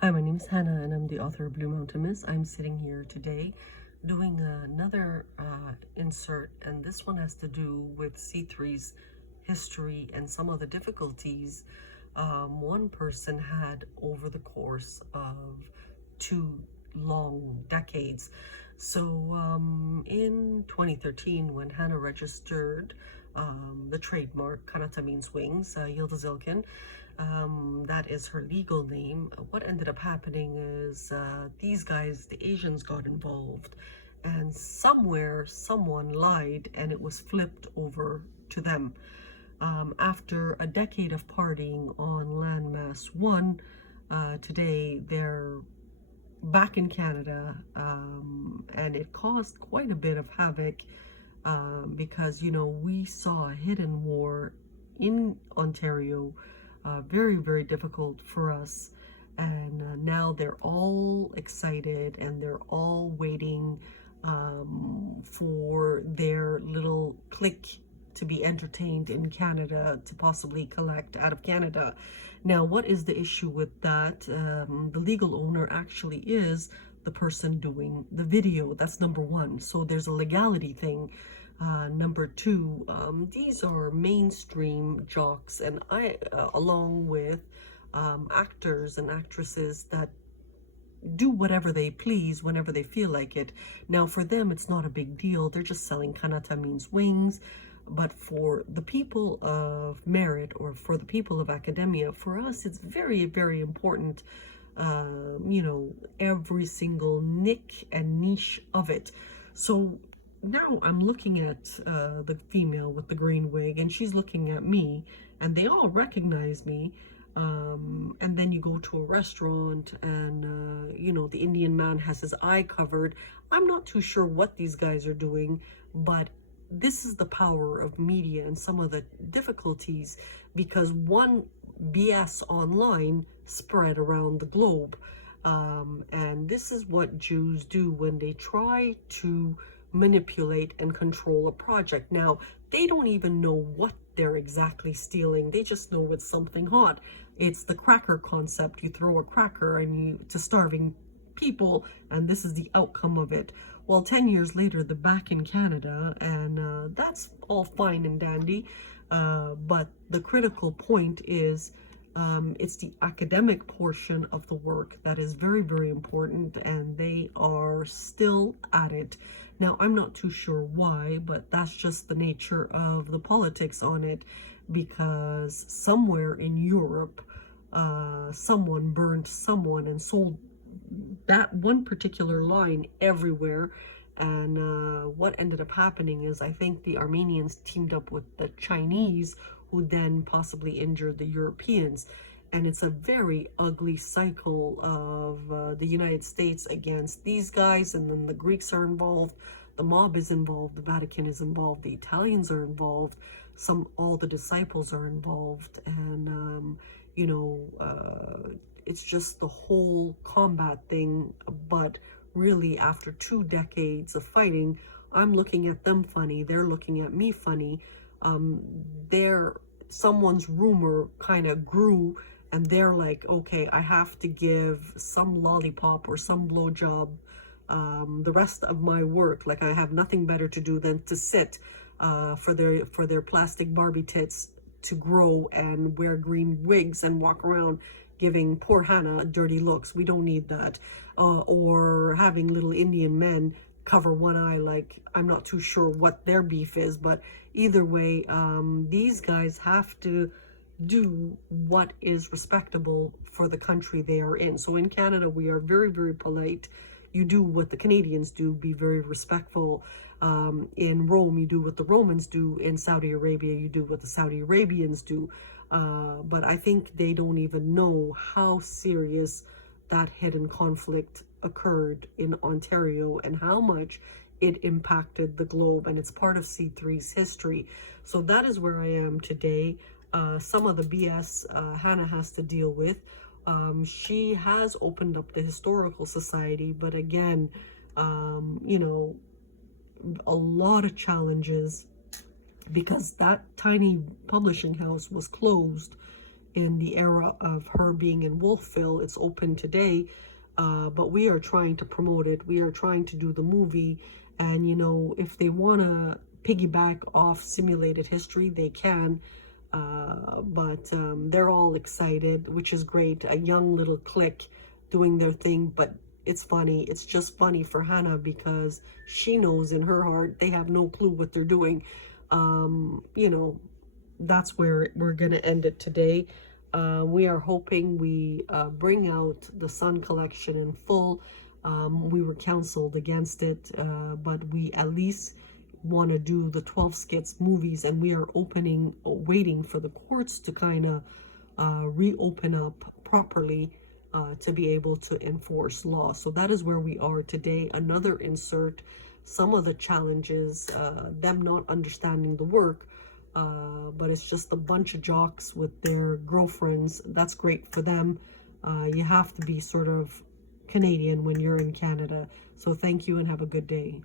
Hi, my name is Hanna and I'm the author of Blue Mountain Mist. I'm sitting here today doing another insert, and this one has to do with C3's history and some of the difficulties one person had over the course of two long decades. So in 2013, when Hanna registered the trademark Kanata means wings, Yıldızilkin, that is her legal name. What ended up happening is these guys, the Asians, got involved, and somewhere someone lied and it was flipped over to them. After a decade of partying on Landmass 1, today they're back in Canada, and it caused quite a bit of havoc because, we saw a hidden war in Ontario, very, very difficult for us. And now they're all excited and they're all waiting for their little clique to be entertained in Canada to possibly collect out of Canada. Now, what is the issue with that? The legal owner actually is the person doing the video. That's number one. So there's a legality thing. Number two, these are mainstream jocks, and along with actors and actresses that do whatever they please whenever they feel like it. Now, for them, it's not a big deal. They're just selling Kanata means wings. But for the people of merit, or for the people of academia, for us, it's very, very important, every single nick and niche of it. So now I'm looking at the female with the green wig, and she's looking at me, and they all recognize me. And then you go to a restaurant and, the Indian man has his eye covered. I'm not too sure what these guys are doing, but this is the power of media and some of the difficulties, because one BS online spread around the globe. And this is what Jews do when they try to manipulate and control a project. Now, they don't even know what they're exactly stealing. They just know it's something hot. It's the cracker concept. You throw a cracker to starving people, and this is the outcome of it. Well, 10 years later, they're back in Canada, and that's all fine and dandy. But the critical point is it's the academic portion of the work that is very, very important, and they are still at it. Now, I'm not too sure why, but that's just the nature of the politics on it, because somewhere in Europe, someone burned someone and sold that one particular line everywhere. And what ended up happening is, I think the Armenians teamed up with the Chinese, who then possibly injured the Europeans. And it's a very ugly cycle of the United States against these guys, and then the Greeks are involved, the mob is involved, the Vatican is involved, the Italians are involved, all the disciples are involved, and it's just the whole combat thing. But really, after 2 decades of fighting, I'm looking at them funny, they're looking at me funny. Someone's rumor kind of grew, and they're like, okay, I have to give some lollipop or some blowjob the rest of my work. Like, I have nothing better to do than to sit for their plastic Barbie tits to grow and wear green wigs and walk around giving poor Hanna dirty looks. We don't need that. Or having little Indian men cover one eye. Like, I'm not too sure what their beef is, but either way, these guys have to do what is respectable for the country they are in. So in Canada, we are very, very polite. You do what the Canadians do, be very respectful. In Rome, you do what the Romans do. In Saudi Arabia, you do what the Saudi Arabians do. But I think they don't even know how serious that hidden conflict occurred in Ontario and how much it impacted the globe, and it's part of C3's history. So that is where I am today. Some of the BS Hanna has to deal with. She has opened up the Historical Society, but again, a lot of challenges, because that tiny publishing house was closed in the era of her being in Wolfville. It's open today, but we are trying to promote it. We are trying to do the movie, and you know, if they want to piggyback off simulated history, they can. But they're all excited, which is great. A young little clique doing their thing, but it's funny. It's just funny for Hannah because she knows in her heart they have no clue what they're doing. You know, that's where we're going to end it today. We are hoping we bring out the Sun collection in full. We were counseled against it, but we at least want to do the 12 skits movies, and we are waiting for the courts to kind of reopen up properly to be able to enforce law. So that is where we are today. Another insert, some of the challenges, them not understanding the work, but it's just a bunch of jocks with their girlfriends. That's great for them. You have to be sort of Canadian when you're in Canada. So thank you and have a good day.